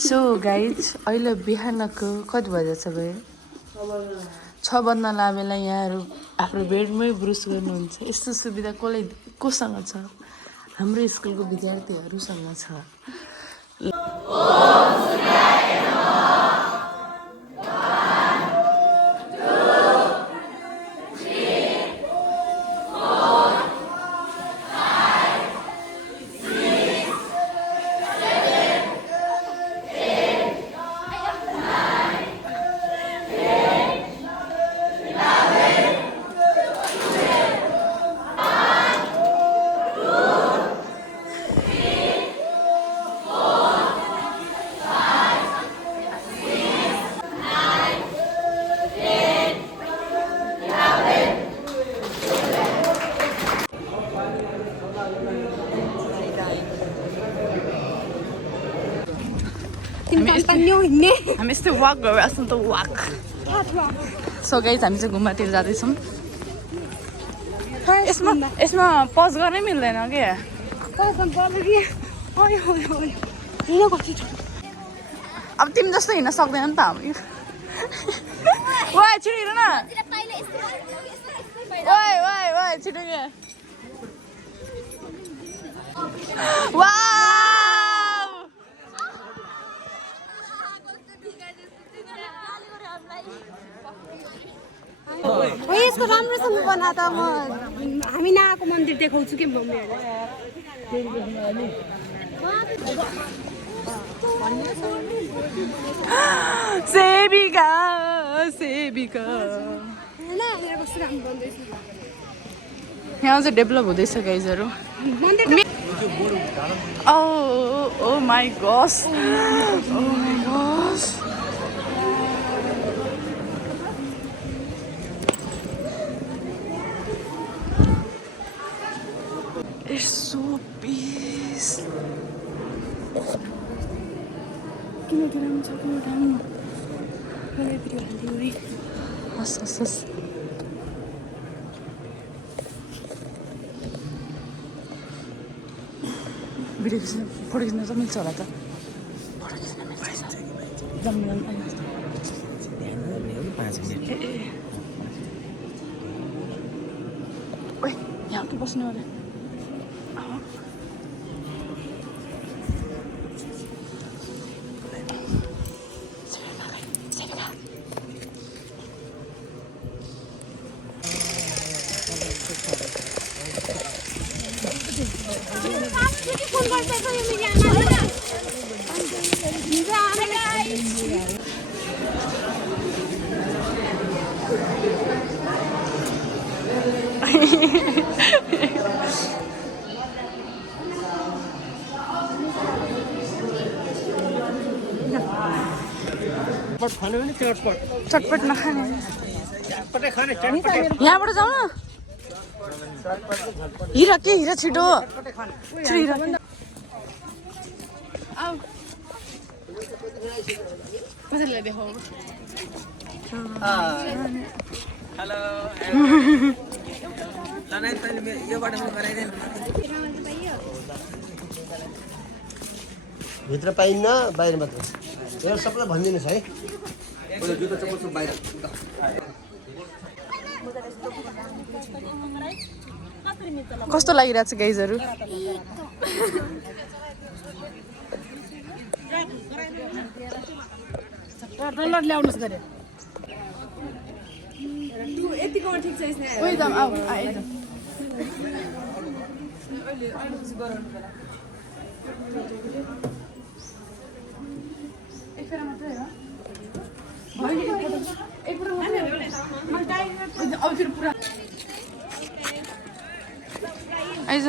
So guys अहिले बिहानको कति बजे छ भाइ 6 बज्न बेला यहाँहरू आफ्नो बेडमै ब्रुस गर्नुहुन्छ यस्तो सुविधा कोसँग छ हाम्रो स्कुलको विद्यार्थीहरूसँग छ हामी यस्तै वाक गरिरहेछौँ त वाक सो गाइज हामी चाहिँ गुम्बातिर जाँदैछौँ यसमा पज गर्नै मिल्दैन के अब तिमी जस्तो हिँड्न सक्दैन नि त हामी वा छिटो हिँड न ओइ ओइ ओइ छिटो के वा यसको राम्रोसँग बना त म हामी नआएको मन्दिर देखाउँछु कि मम्मीहरुलाई सेविका सेविका यहाँ चाहिँ डेभलप हुँदैछ गाइजहरू oh my gosh oh my gosh It's so peace. Video photo खिच्न चाहिँ मिल्छ होला त फोटो खिच्न मिल्छ ओइ यहाँ के बस्नु होला चटपट नखाने यहाँबाट जाऊ न हिरा के हिरा छिटो हिरा कसैलाई देखाऊ हेलो भित्र पाइन्न बाहिर मात्र यो सबैलाई भनिदिनुहोस् है कस्तो लागिरहेको छ गाइजहरू ल्याउनुस् गरे आइज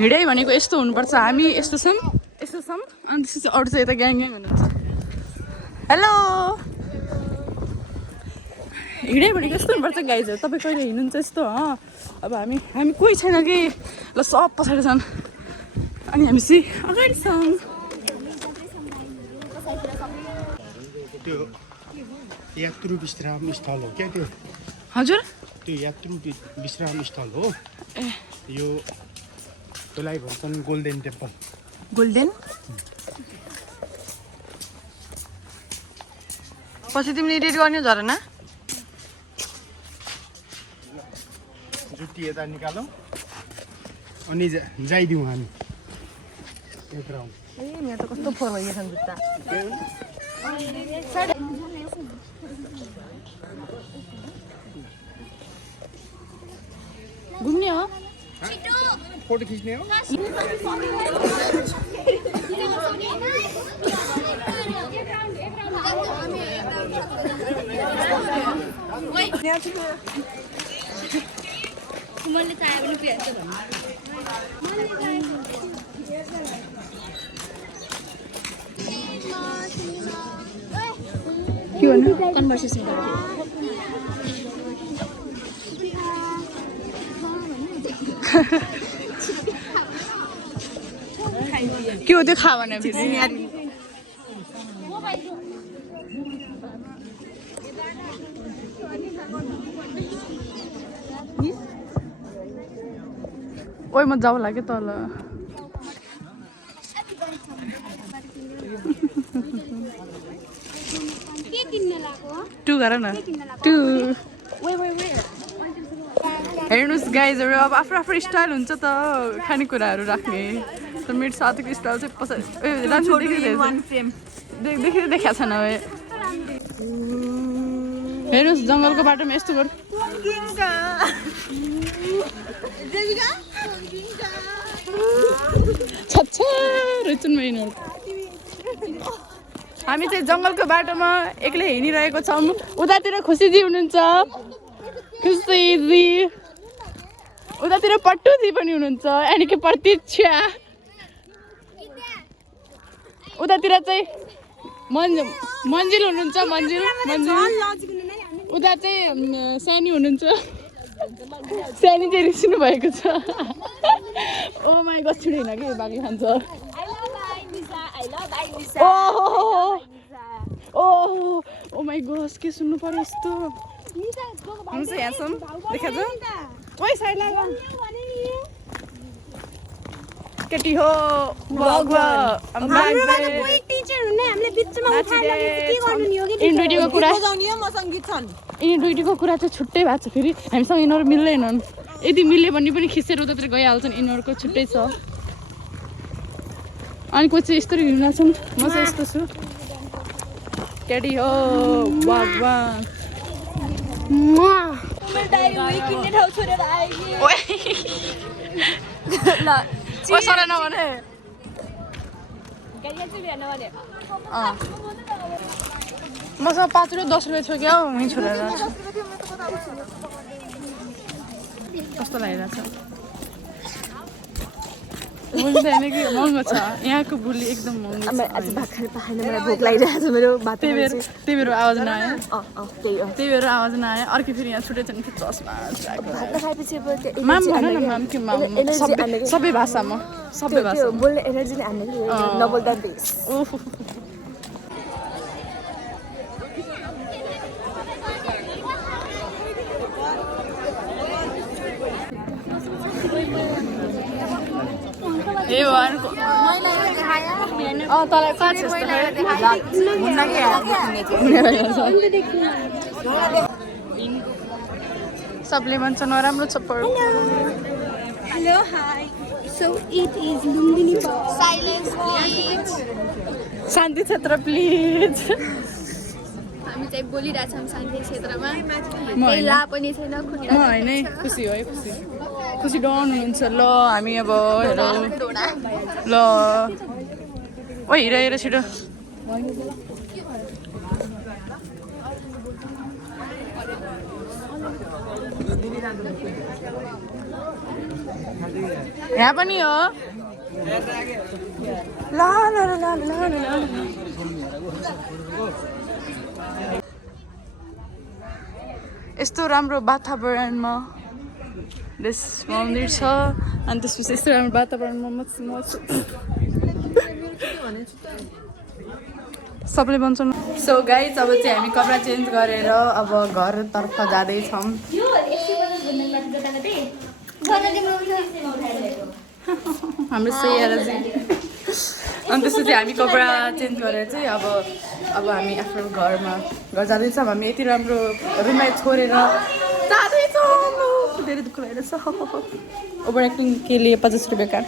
हिँडै भनेको यस्तो हुनुपर्छ हामी यस्तो छौँ अनि त्यसपछि अरू चाहिँ यता ग्याङ ग्याङ हुनुहुन्छ हेलो हिँडै भनेको यस्तो हुनुपर्छ गाइजहरू तपाईँ कहिले हिँड्नुहुन्छ यस्तो अब हामी कोही छैन कि ल सब पछाडि छन् अनि हामी चाहिँ अगाडि छौँ त्यो यात्रु विश्राम स्थल हो क्या त्यो हजुर त्यो यात्रु विश्राम स्थल हो यो त्यसलाई भन्छन् गोल्डेन टेम्पल गोल्डेन पछि तिमीले एडिट गर्ने झरेन जुत्ती यता निकालौँ अनि जाइदिउँ हामी एक राउन्ड मेरो त कस्तो फोहोर भइरहेछ जुत्ता घुम्ने हो फोटो खिच्ने हो मैले चाहे पनि प्याज के भन्नु कन्भर्सेसन के हो त्यो खा भने फेरि ओइ म जाऊ लाग्यो तल के किन्न लाग्यो टु गर न टु हेर्नुहोस् गाइजहरू अब आफ्नो आफ्नो स्टाइल हुन्छ त खानेकुराहरू राख्ने त मेरो साथीको स्टाइल चाहिँ पछाडि देखिएको छैन अब हेर्नुहोस् जङ्गलको बाटोमा यस्तो गर्नु रहेछन् यिनीहरू हामी चाहिँ जङ्गलको बाटोमा एक्लै हिँडिरहेको छौँ उतातिर खुसीजी हुनुहुन्छ खुसीजी उतातिर पट्टुजी पनि हुनुहुन्छ यानि कि प्रतीक्षा उतातिर चाहिँ मन्जिल हुनुहुन्छ मन्जिल उता चाहिँ सानी हुनुहुन्छ सानी चाहिँ रिसिनु भएको छ ओ माई गस छिडो होइन कि बाँकी खान्छ ओ माई गस के सुन्नु पर्यो यस्तो हुन्छ यहाँसम्म देखाएको ओइ साइड लाग केटी हो यिनीहरूको कुरा चाहिँ छुट्टै भएको छ फेरि हामीसँग यिनीहरू मिल्दैनन् यदि मिल्यो भने पनि खिचेर उतातिर गइहाल्छन् यिनीहरूको छुट्टै छ अनि कोही चाहिँ यस्तो हिँड्छन् म चाहिँ यस्तो छु केटी हो भगवान मसँग 5 रुपियाँ 10 रुपियाँ छ क्या उहीँ छोडेर कस्तो लागिरहेछ बुझ्नु होइन कि महँगो छ यहाँको बुली एकदम महँगो भोक लागिरहेको छ मेरो त्यही भएर आवाज नआयो त्यही भएर आवाज नआयो अर्कै फेरि यहाँ छुट्टै छ नि चस्मा माम भन न माम कि माम सबै भाषामा सबै भाषा बोल्ने एनर्जी नै हान्ने नबोल्दा ओहो ए भनको तँलाई कहाँ छ सबले भन्छ नराम्रो छ पर hello hi so it is Lumbini silence please शान्ति क्षेत्र प्लिज हामी चाहिँ बोलिरहेछौँ शान्ति क्षेत्रमा म ला पनि छैन खुट्टा म होइन खुसी हो है खुसी खुसी डन हुनुहुन्छ ल हामी अब हेरौँ ल ओ हिँड हेर छिटो यहाँ पनि हो ल ल ल ल ल यस्तो राम्रो वातावरणमा यस मन्दिर छ अनि त्यसपछि यस्तो राम्रो वातावरणमा म सबले भन्छन् सो गाइज अब चाहिँ हामी कपडा चेन्ज गरेर अब घरतर्फ जाँदैछौँ हाम्रो सैयारा चाहिँ अनि त्यसपछि हामी कपडा चेन्ज गरेर चाहिँ अब हामी आफ्नो घर जाँदैछौँ हामी यति राम्रो रुमलाई छोडेर जाँदैछौँ धेरै दुःख भइरहेछ ओभर एक्टिङ के लिए 50 रुपियाँ काट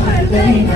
पर्दैन